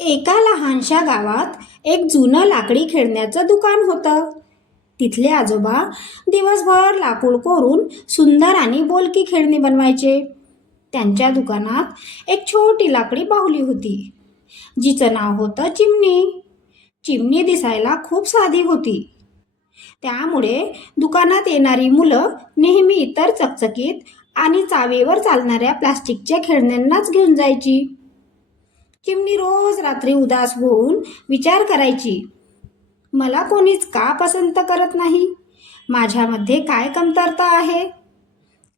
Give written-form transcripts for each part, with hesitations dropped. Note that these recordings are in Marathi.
एका लहानशा गावात एक जुनं लाकडी खेळण्याचं दुकान होतं. तिथले आजोबा दिवसभर लाकूड कोरून सुंदर आणि बोलकी खेळणी बनवायचे. त्यांच्या दुकानात एक छोटी लाकडी बाहुली होती, जिचं नाव होतं चिमणी. चिमणी दिसायला खूप साधी होती. त्यामुळे दुकानात येणारी मुलं नेहमी इतर चकचकीत आणि चावेवर चालणाऱ्या प्लास्टिकच्या खेळण्यांनाच घेऊन जायची. चिमणी रोज रात्री उदास होऊन विचार करायची, मला कोणीच का पसंत करत नाही? माझ्यामध्ये काय कमतरता आहे?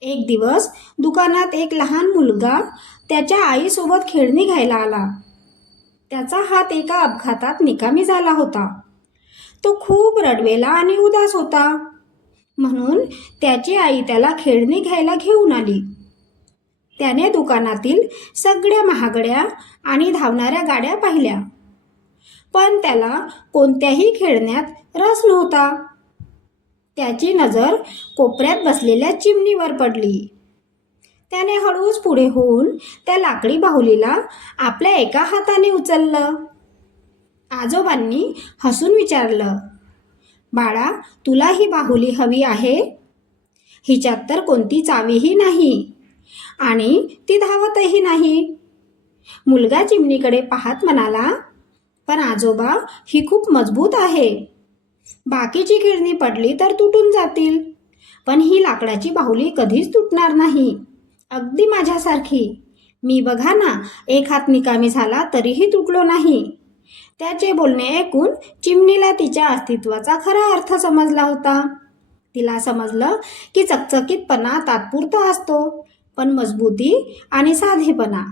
एक दिवस दुकानात एक लहान मुलगा त्याच्या आईसोबत खेळणी घ्यायला आला. त्याचा हात एका अपघातात निकामी झाला होता. तो खूप रडवेला आणि उदास होता. म्हणून त्याची आई त्याला खेळणी घ्यायला घेऊन आली. त्याने दुकानातील सगळ्या महागड्या आणि धावणाऱ्या गाड्या पाहिल्या, पण त्याला कोणत्याही खेळण्यात रस नव्हता. त्याची नजर कोपऱ्यात बसलेल्या चिमणीवर पडली. त्याने हळूच पुढे होऊन त्या लाकडी बाहुलीला आपल्या एका हाताने उचललं. आजोबांनी हसून विचारलं, बाळा, तुला ही बाहुली हवी आहे? हिच्यात तर कोणती चावीही नाही आणि ती धावतही नाही. मुलगा चिमणीकडे पाहत म्हणाला, पण आजोबा, ही खूप मजबूत आहे. बाकीची खेळणी पडली तर तुटून जातील, पण ही लाकडाची बाहुली कधीच तुटणार नाही, अगदी माझ्यासारखी. मी बघा ना, एक हात निकामी झाला तरीही तुटलो नाही. त्याचे बोलणे ऐकून चिमणीला तिच्या अस्तित्वाचा खरा अर्थ समजला होता. तिला समजलं की चकचकीतपणा तात्पुरता असतो, पण मजबूती आणि साधेपणा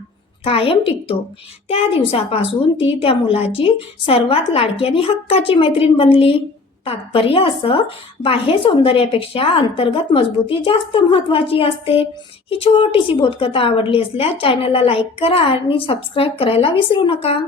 कायम टिकतो. त्या दिवसापासून ती त्या मुलाची सर्वात लाडकी आणि हक्काची मैत्रीण बनली. तात्पर्य असं, बाह्य सौंदर्यापेक्षा अंतर्गत मजबूती जास्त महत्त्वाची असते. ही छोटीशी बोधकथा आवडली असल्यास चॅनलला लाईक करा आणि सबस्क्राईब करायला विसरू नका.